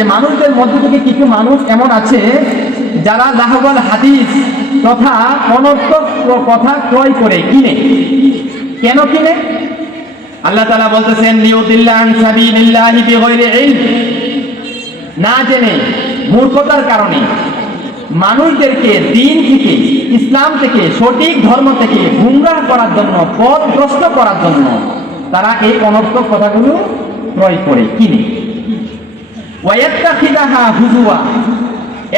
যে মানুষদের মধ্যে থেকে কিছু মানুষ এমন আছে যারা লাহওয়াল হাদিস তথা অনর্থক কথা ক্রয় করে কিনে। কেন কিনে? আল্লাহ তাআলা বলতেছেন লিউদিল্লা আন সাবিলিল্লাহি বিগাইরি ইলম, না জেনে মূর্খতার কারণে মানুষদেরকে দিন থেকে, ইসলাম থেকে, সঠিক ধর্ম থেকে গুমরাহ করার জন্য, পথভ্রষ্ট করার জন্য তারা এই অনর্থক কথাগুলো ক্রয় করে কিনে। ওয়ায়াত্তাখিদাহা হুজুয়া,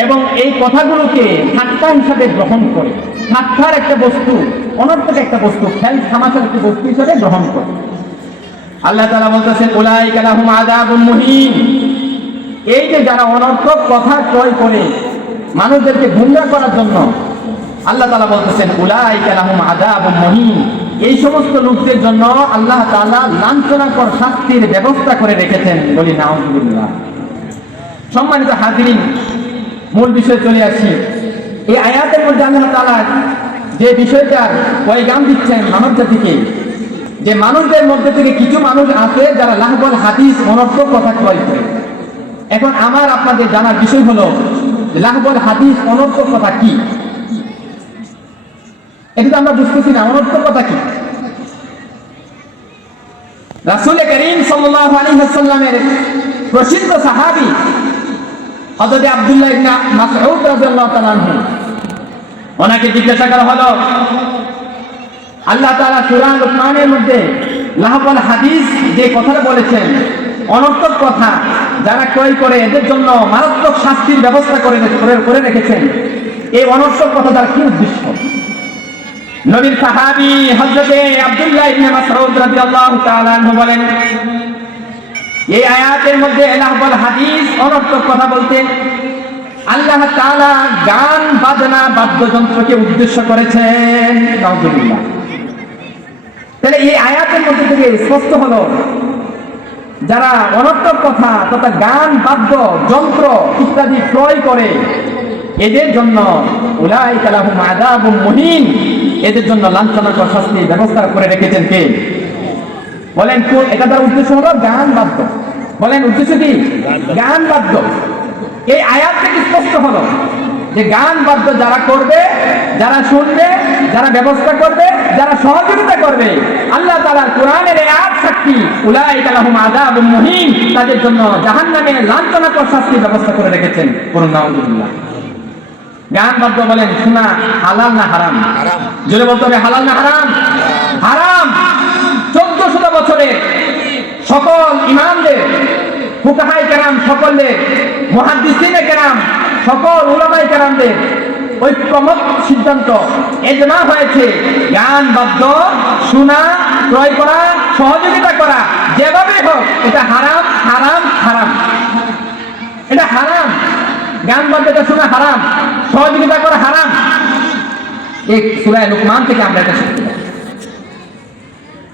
এবং এই কথাগুলোকে ঠাট্টা হিসাবে গ্রহণ করে, ঠাট্টার একটা বস্তু, অনর্থক একটা বস্তু, খেল তামাশার একটা বস্তু হিসাবে গ্রহণ করে। আল্লাহ তাআলা বলতেছেন উলাইকা লাহুম আযাবুম মুহিন, এই যে যারা অনর্থক কথা ক্রয় করে মানুষদেরকে গুমরাহ করার জন্য, আল্লাহ তাআলা বলতেছেন উলাইকা লাহুম আযাবুম মুহিন, এই সমস্ত লোকদের জন্য আল্লাহ তাআলা লাঞ্ছনাকর শাস্তির ব্যবস্থা করে রেখেছেন। বলি নাউযুবিল্লাহ। সম্মানিত হাজিরিন, মূল বিষয়ে চলে আসি। এই আয়াতের মধ্যে আল্লাহ তাআলা যে বিষয়টার পয়গাম দিচ্ছেন মানব জাতিকে, যে মানুষদের মধ্যে থেকে কিছু মানুষ আছে যারা লাহওয়াল হাদিস, অনর্থক কথা ক্রয় করে। এখন আমার আপনাদের জানার বিষয় হলো লাহওয়াল হাদিস, অনর্থক কথা কি? এটা তো আমরা বুঝতেছি না, অনর্থক কথা কি? রাসূল করিম সাল্লাল্লাহু আলাইহি ওয়াসাল্লামের প্রসিদ্ধ সাহাবী হযরত আব্দুল্লাহ ইবনে মাসউদ রাদিয়াল্লাহু তাআলা আনহু, ওনাকে জিজ্ঞাসা করা হলো, আল্লাহ তাআলা সূরা লুকমানের মধ্যে লাহওয়াল হাদিস যে কথাটা বলেছেন, অনর্থক কথা যারা ক্রয় করে এদের জন্য মারাত্মক শাস্তির ব্যবস্থা করে রেখেছেন, এই অনর্থক কথা দ্বারা কি উদ্দেশ্য? নবীর সাহাবী হযরত আব্দুল্লাহ ইবনে মাসউদ রাদিয়াল্লাহু তাআলা আনহু বলেন, এই আয়াতের মধ্যে লাহওয়াল হাদিস, অনর্থক কথা বলতে আল্লাহ তাআলা গান বাজনা বাদ্যযন্ত্রকে উদ্দেশ্য করেছেন। নাউযুবিল্লাহ। তাহলে এই আয়াতের মধ্যে থেকে স্পষ্ট হলো যারা অনর্থক কথা তথা গান বাদ্য যন্ত্র ইত্যাদি ক্রয় করে এদের জন্য উলাইকা লাহুম আযাবুম মুহিন, এদের জন্য লাঞ্ছনাকর শাস্তির ব্যবস্থা করে রেখেছেন কে? বলেন কোন? এটা তার উদ্দেশ্য হলো গান বাদ্য। বলেন উদ্দেশ্য কি? গান বাদ্য। এই আয়াত থেকে স্পষ্ট হলো যে গান বাদ্য যারা করবে, যারা শুনবে, যারা ব্যবস্থা করবে, যারা সহযোগিতা করবে, আল্লাহ তাআলার কোরআনের এই আয়াত সাক্ষী, উলাইকা লাহুম আযাবুম মুহিন, তাদের জন্য জাহান্নামে লাঞ্ছনাকর শাস্তির ব্যবস্থা করে রেখেছেন। করুন নাউযুবিল্লাহ। গান বাদ্য বলেন শোনা হালাল না হারাম? জোরে বলতে হবে হালাল না হারাম? হারাম। 1400 বছরে সকল ইমামদের, ফুকাহায়ে কেরাম সকলের, মুহাদ্দিসিনে কেরাম সকল উলামায়ে কেরামদের ঐক্যমত সিদ্ধান্ত, ইজমা হয়েছে, গান বাদ্য শোনা, ক্রয় করা, সহযোগিতা করা যেভাবে হোক এটা হারাম, হারাম, হারাম। এটা হারাম। গান বাদ্যটা শোনা হারাম, সহযোগিতা করা হারাম। এই সূরা লুকমান থেকে আমরা এটা শিখতে পারি।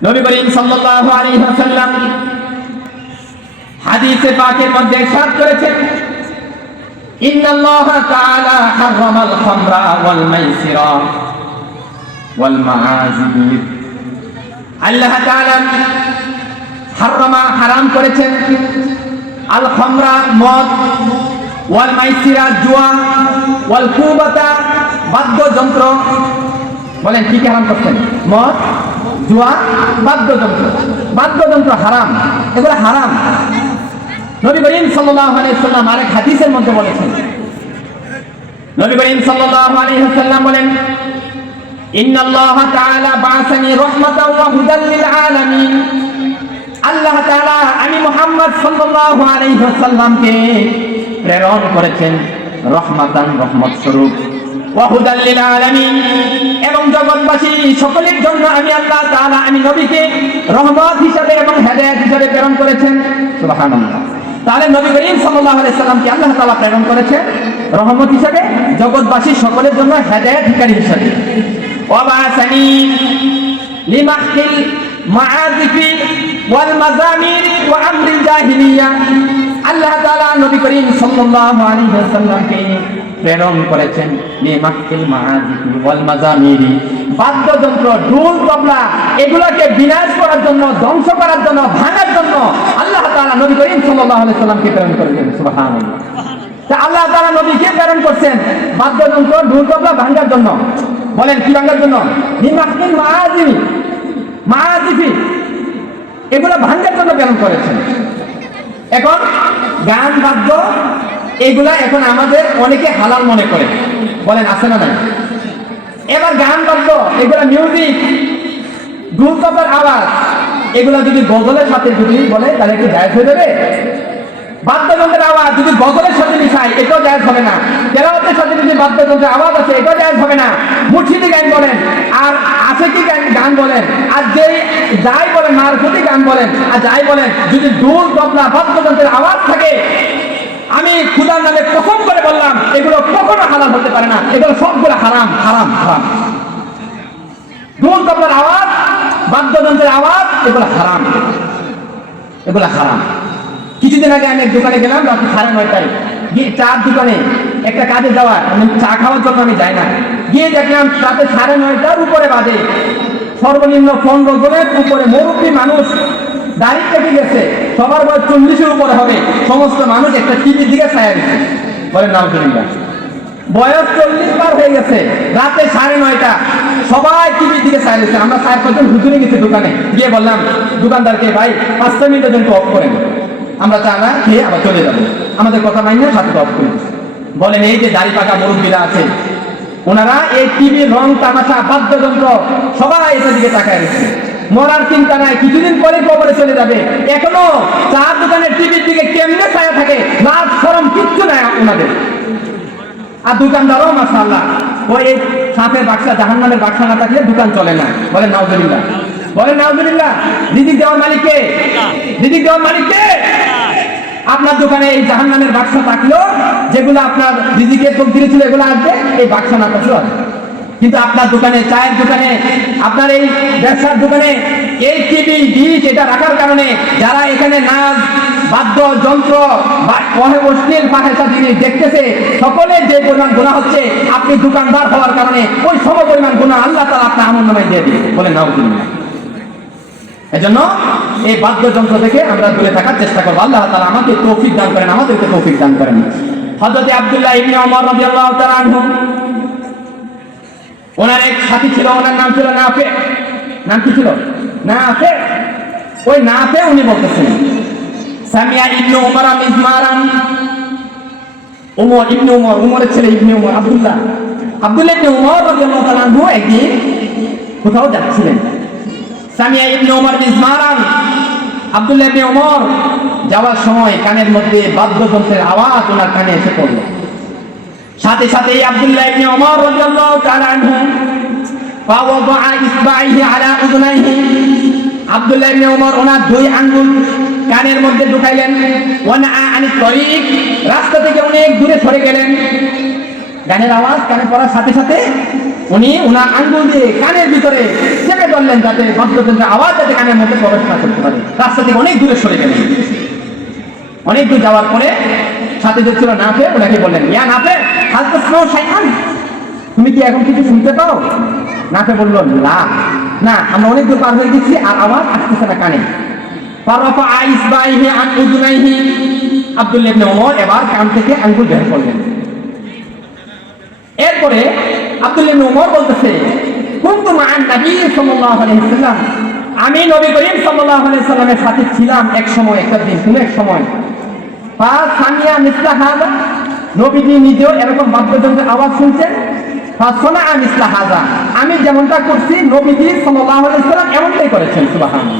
নবী করিম সাল্লাল্লাহু আলাইহি ওয়াসাল্লাম হাদিসে পাকের মধ্যে ইরশাদ করেছেন, ইন্নাল্লাহা তাআলা হারামাল খামরা ওয়াল মাইসিরা ওয়াল মাআজিব। আল্লাহ তাআলা হারাম করেছেন আল খামরা মদ, ওয়াল মাইসিরা জুয়া, ওয়াল কুবাতা বাদ্যযন্ত্র। বলেন কি হারাম করছেন? মদ, জুয়া, বাদ্যযন্ত্র। বাদ্যযন্ত্র হারাম, এগুলো হারাম। নবী করিম সাল্লাল্লাহু আলাইহি ওয়াসাল্লাম আরেক হাদিসের মধ্যে বলেছেন, নবী করিম সাল্লাল্লাহু আলাইহি ওয়াসাল্লাম বলেন, ইন্নাল্লাহা তাআলা বা'সানি রাহমাতাও ওয়া হুদাল লিল আলামিন। আল্লাহ তাআলা আমি মুহাম্মদ সাল্লাল্লাহু আলাইহি ওয়াসাল্লামকে প্রেরণ করেছেন রহমাতান, রহমত স্বরূপ, ওয়া হুদাল লিল আলামিন, এবং জগৎবাসী সকলের জন্য আমি আল্লাহ তাআলা আমি নবীকে রহমত হিসাবে এবং হেদায়েত হিসাবে প্রেরণ করেছেন। সুবহানাল্লাহ। তাহলে নবী করিম সাল্লাল্লাহু আলাইহি সাল্লামকে আল্লাহ তাআলা প্রেরণ করেছেন রহমত হিসাবে, জগৎবাসী সকলের জন্য হেদায়েতকারী হিসাবে। ওয়া বা'সানি লিমাহকিল মাআযিফি ওয়াল মাযামির ওয়া আমরিল জাহিলিয়া। আল্লাহ তাআলা নবী করিম সাল্লাল্লাহু আলাইহি ওয়াসাল্লামকে প্রেরণ করেছেন লিমাহকিল মাআযিফি ওয়াল মাযামির, বাদ্যযন্ত্র, ঢোল, তবলা এগুলোকে বিনাশ করার জন্য, ধ্বংস করার জন্য, ভাঙার জন্য আল্লাহ তাআলা নবী করিম সাল্লাল্লাহু আলাইহি সাল্লামকে প্রেরণ করেছেন। সুবহানাল্লাহ। তা আল্লাহ তাআলা নবীকে প্রেরণ করছেন বাদ্যযন্ত্র, ঢোল, তবলা ভাঙার জন্য। বলেন কি ভাঙার জন্য? নিমাকিন মাআজিফি এগুলো ভাঙার জন্য প্রেরণ করেছেন। এখন গান বাদ্য এগুলা এখন আমাদের অনেকে হালাল মনে করে। বলেন আছে না নাই? এবার গান বাদ্য এগুলা মিউজিক, ঢোল তবলার আওয়াজ এগুলা যদি গজলের সাথে যদি বলে তাহলে একটু জায়েজ হয়ে যাবে? বাদ্যযন্ত্রের আওয়াজ যদি গজলের সাথে মিশায় এটাও জায়েজ হবে না। তেলাওয়াতের সাথে যদি বাদ্যযন্ত্রের আওয়াজ আছে এটাও জায়েজ হবে না। মুর্শিদি গান বলেন আর আশিকি গান বলেন আর যাই বলেন, মারফতি গান বলেন আর যাই বলেন, যদি ঢোল তবলা বাদ্যযন্ত্রের আওয়াজ থাকে আমি খোদার নামে কসম করে বললাম এগুলো কখনো হালাল হতে পারে না। এগুলো সবগুলো হারাম হারাম হারাম। ঢোল তবলার আওয়াজ, বাদ্যযন্ত্রের আওয়াজ এগুলো হারাম, এগুলো হারাম। কিছুদিন আগে আমি এক দোকানে গেলাম রাত 9:30 গিয়ে চার দোকানে একটা কাজে যাওয়া, চা খাওয়ার জন্য আমি যাই না, গিয়ে দেখলাম রাতে 9:30 উপরে বাজে। সর্বনিম্ন 15 জনের উপরে মুরব্বী মানুষ, দাড়ি কেটে গেছে, সবার বয়স 40-এর উপরে হবে, সমস্ত মানুষ একটা টিভির দিকে ছায়া দিচ্ছে। বলেন নাউজুবিল্লাহ। বয়স 40 পার হয়ে গেছে, রাতে 9:30 সবাই টিভির দিকে ছায়া দিচ্ছে। আমরা 4-5 জন হুজুরে গেছি দোকানে, গিয়ে বললাম দোকানদারকে, ভাই 5 মিনিটের জন্য অফ করেন, আমরা চা না খেয়ে আবার চলে যাবো। আমাদের কথা মাইনে সাথে অফ করে দিচ্ছে। বলেন এই যে দাড়ি পাকা মুরব্বীরা আছে ওনারা এই টিভি, রং তামাশা, বাদ্যযন্ত্র সবাই এটার দিকে তাকায় রয়েছে, মরার চিন্তা নাই, কিছুদিন পরে কবরে চলে যাবে। এখনো চার দোকানের টিভির দিকে কেমনে ছায়া থাকে, লাজ শরম কিচ্ছু নাই ওনাদের। আর দোকানদারও মাশাআল্লাহ ওই সাপের বাক্সা, জাহান্নামের বাক্সা না থাকলে দোকান চলে না। বলেন নাউজুবিল্লাহ, বলেন নাউজুবিল্লাহ। রিজিক দেওয়ার মালিককে, রিজিক দেওয়ার মালিককে। আপনার দোকানে এই জাহান্নামের বাক্সা থাকলেও যেগুলো আপনার রিজিকের তকদিরে ছিল এগুলো আসবে, এই বাক্সা না থাকলেও আসবে। কিন্তু আপনার দোকানে, চায়ের দোকানে, আপনার এই ব্যবসার দোকানে এই টিভি ডিশ এটা রাখার কারণে যারা এখানে নাচ, বাদ্যযন্ত্র বা অশ্লীল ফাহেসা জিনিস দেখতেছে সকলের যে পরিমাণ গুনাহ হচ্ছে, আপনি দোকানদার হওয়ার কারণে ওই সম পরিমাণ গুনাহ আল্লাহ তাআলা আপনার আমলনামায় দিয়ে দিবে। বলেন নাউজুবিল্লাহ। এজন্য এই বাদ্যযন্ত্র থেকে আমরা দূরে থাকার চেষ্টা করবো। আল্লাহ তাআলা আমাকে তৌফিক দান করেন, আমাদেরকে তৌফিক দান করেন। হযরত আব্দুল্লাহ ইবনে ওমর রাদিয়াল্লাহু তাআলা আনহু, ওনার এক সাথী ছিল, ওনার নাম ছিল নাফে। নাম কি ছিল? নাফে। ওই নাফে উনি বলতেছেন সামিয়া ইবনে ওমর মিজমারান, ওমর ইবনে ওমর, ওমরের ছেলে ইবনে ওমর, আব্দুল্লাহ ইবনে ওমর রাদিয়াল্লাহু তাআলা আনহু একদিন কোথাও যাচ্ছিলেন। সামিয়া ইবনে ওমর মিজমারান, আব্দুল্লাহ ইবনে ওমর যাওয়ার সময় কানের মধ্যে বাদ্যযন্ত্রের আওয়াজ ওনার কানে এসে পড়ল। সাথে সাথে আব্দুল্লাহ ইবনে ওমর রাদিয়াল্লাহু তাআলা আনহু ফাওয়াদা ইসবাইহি আলা উযুনাইহি, আব্দুল্লাহ ইবনে ওমর ওনার 2 আঙ্গুল কানের মধ্যে ঢুকাইলেন। ওয়ানা আনি তরিক, রাস্তা থেকে অনেক দূরে সরে গেলেন। গানের আওয়াজ কানে পড়ার সাথে সাথে উনি ওনার আঙ্গুল দিয়ে কানের ভিতরে চেপে ধরলেন যাতে বাদ্যযন্ত্রের আওয়াজ যাতে কানের মধ্যে প্রবেশ না করতে পারে। রাস্তা থেকে অনেক দূরে সরে গেলেন। অনেক দূর যাওয়ার পরে সাথে যে ছিল নাফে, ওনাকে বললেন, ইয়া নাফে হাল তাসমাউ শাইআন, তুমি কি এখন কিছু শুনতে পাও? নাফে বলল, না, আমরা অনেক দূর পার হয়ে গেছি আর আওয়াজ আসতেছে না কানে। ফারাফা ইসবাইহি আন উযুনাইহি, আব্দুল্লাহ ইবনে ওমর এবার কান থেকে আঙ্গুল বের করলেন। এরপরে আব্দুল্লাহ ইবনে ওমর বলতেছে, কুনতু মা'আন নবী সাল্লাল্লাহু আলাইহি ওয়াসাল্লাম, আমি নবী করিম সাল্লাল্লাহু আলাইহি ওয়াসাল্লামের সাথে ছিলাম এক সময়, একটা দিন, কোন এক সময়। ফা সামিয়া মিসলা হাযা, নবীজি নিজেও এরকম বাদ্যযন্ত্রের আওয়াজ শুনছেন। ফা সানা মিসলা হাযা, আমি যেমনটা করছি নবীজি সাল্লাল্লাহু আলাইহি ওয়াসাল্লাম এমনটাই করেছেন। সুবহানাল্লাহ।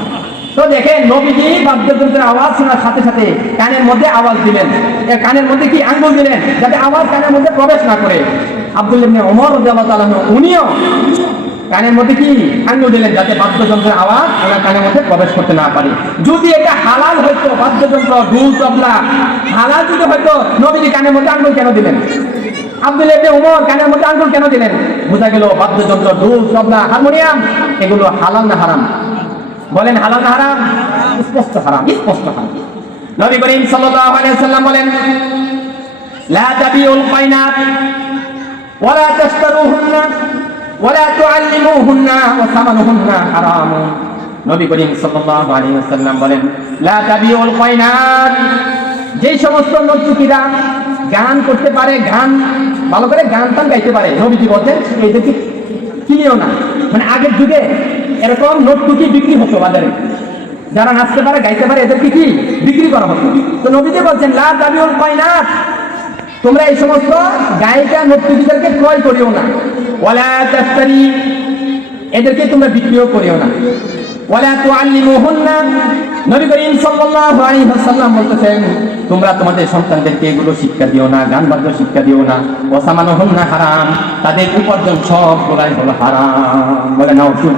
তো দেখেন নবীজি বাদ্যযন্ত্রের আওয়াজ শোনার সাথে সাথে কানের মধ্যে আওয়াজ দিলেন, কানের মধ্যে কি আঙ্গুল দিলেন যাতে আওয়াজ কানের মধ্যে প্রবেশ না করে। আব্দুল্লাহ ইবনে ওমর রাদিয়াল্লাহু তাআলা উনিও কানের মধ্যে কি আঙ্গুল দিলেন যাতে বাদ্যযন্ত্রের আওয়াজ ওনার কানের মধ্যে প্রবেশ করতে না পারে। যদি এটা হালাল হইতো, বাদ্যযন্ত্র, ঢোল, তবলা হালাল যদি হইতো, নবীজি কানের মধ্যে আঙ্গুল কেন দিলেন? আব্দুল্লাহ ইবনে ওমর কানের মধ্যে আঙ্গুল কেন দিলেন? বোঝা গেল বাদ্যযন্ত্র, ঢোল, তবলা, হারমোনিয়াম এগুলো হালাল না হারাম? বলেন হালাল না হারাম? স্পষ্ট হারাম, স্পষ্ট হারাম। নবী করিম সাল্লাল্লাহু আলাইহি ওয়াসাল্লাম বলেন, লা তাবিউল কায়নাত ওয়া লা তাশতারুহুন্না ওয়ালা তুআল্লিমুহুন্না ওয়া সামানুহুন্না হারাম। নবী করিম সাল্লাল্লাহু আলাইহি ওয়াসাল্লাম বলেন, লা তাবিউল কায়নাত, যেই সমস্ত নর্তকীরা গান করতে পারে, গান ভালো করে গান টান গাইতে পারে, নবীজি বলছেন এদেরকে কিনিও না। মানে আগের যুগে এরকম নর্তকী বিক্রি হতো বাজারে, যারা নাচতে পারে গাইতে পারে এদেরকে কি বিক্রি করা হতো। তো নবীজি বলছেন, লা তাবিউল কায়নাত, তোমরা এই সমস্ত গায়িকা নর্তকীদেরকে ক্রয় করিও না। ওয়ালা তাশতারি, এদেরকে তোমরা বিক্রিও করিও না। ওয়ালা তুআল্লিমুহুন্না, নবী করিম সাল্লাল্লাহু আলাইহি ওয়াসাল্লাম বলতেছেন, তোমরা তোমাদের সন্তানদেরকে এগুলো শিক্ষা দিও না, গান বাদ্য শিক্ষা দিও না। ওয়া সামানুহুন্না হারাম, তাদের উপার্জন সবগুলাই হলো হারাম। বলে নাও শুন।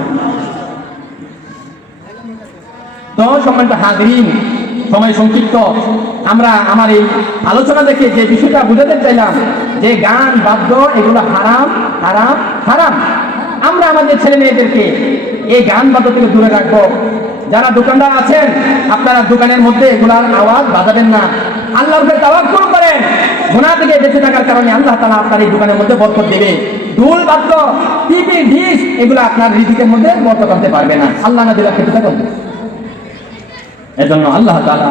তো সম্মানিত হাজিরিন, সময় সংক্ষিপ্ত, আমরা আমার এই আলোচনা দেখে যে বিষয়টা বুঝাতে চাইলাম যে গান বাদ্য এগুলো হারাম হারাম হারাম। আমরা আমাদের ছেলে মেয়েদেরকে এই গান বাদ্য থেকে দূরে রাখবো। যারা দোকানদার আছেন, আপনারা দোকানের মধ্যে এগুলার আওয়াজ বাজাবেন না। আল্লাহর উপরে তাওয়াক্কুল করেন, গুনাহ থেকে বেঁচে থাকার কারণে আল্লাহ তাআলা আপনার এই দোকানের মধ্যে বরকত দেবে। দুল বাদ্য, টিভি, ডিশ এগুলো আপনার রিজিকের মধ্যে বরকত আনতে পারবে না, আল্লাহ না দিলে খেতে থাকবে। এজন্য আল্লাহ তাআলা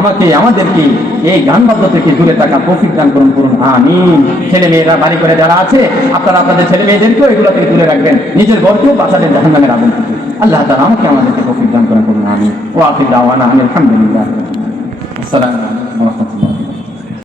আমাকে আমাদেরকে এই গান বাদ্য থেকে দূরে থাকা তৌফিক দান করুন, আমিন। ছেলে মেয়েরা বাড়ি করে যারা আছে, আপনারা আপনাদের ছেলে মেয়েদেরকেও এগুলো থেকে দূরে রাখবেন, নিজের ঘরকেও বাঁচাবেন জাহান্নামের আগুন থেকে। আল্লাহ তাআলা আমাকে আমাদেরকে তৌফিক দান করুন, আমিন। ওয়া আখিরু দাওয়ানা আলহামদুলিল্লাহ। আসসালামু আলাইকুম ওয়া রাহমাতুল্লাহ।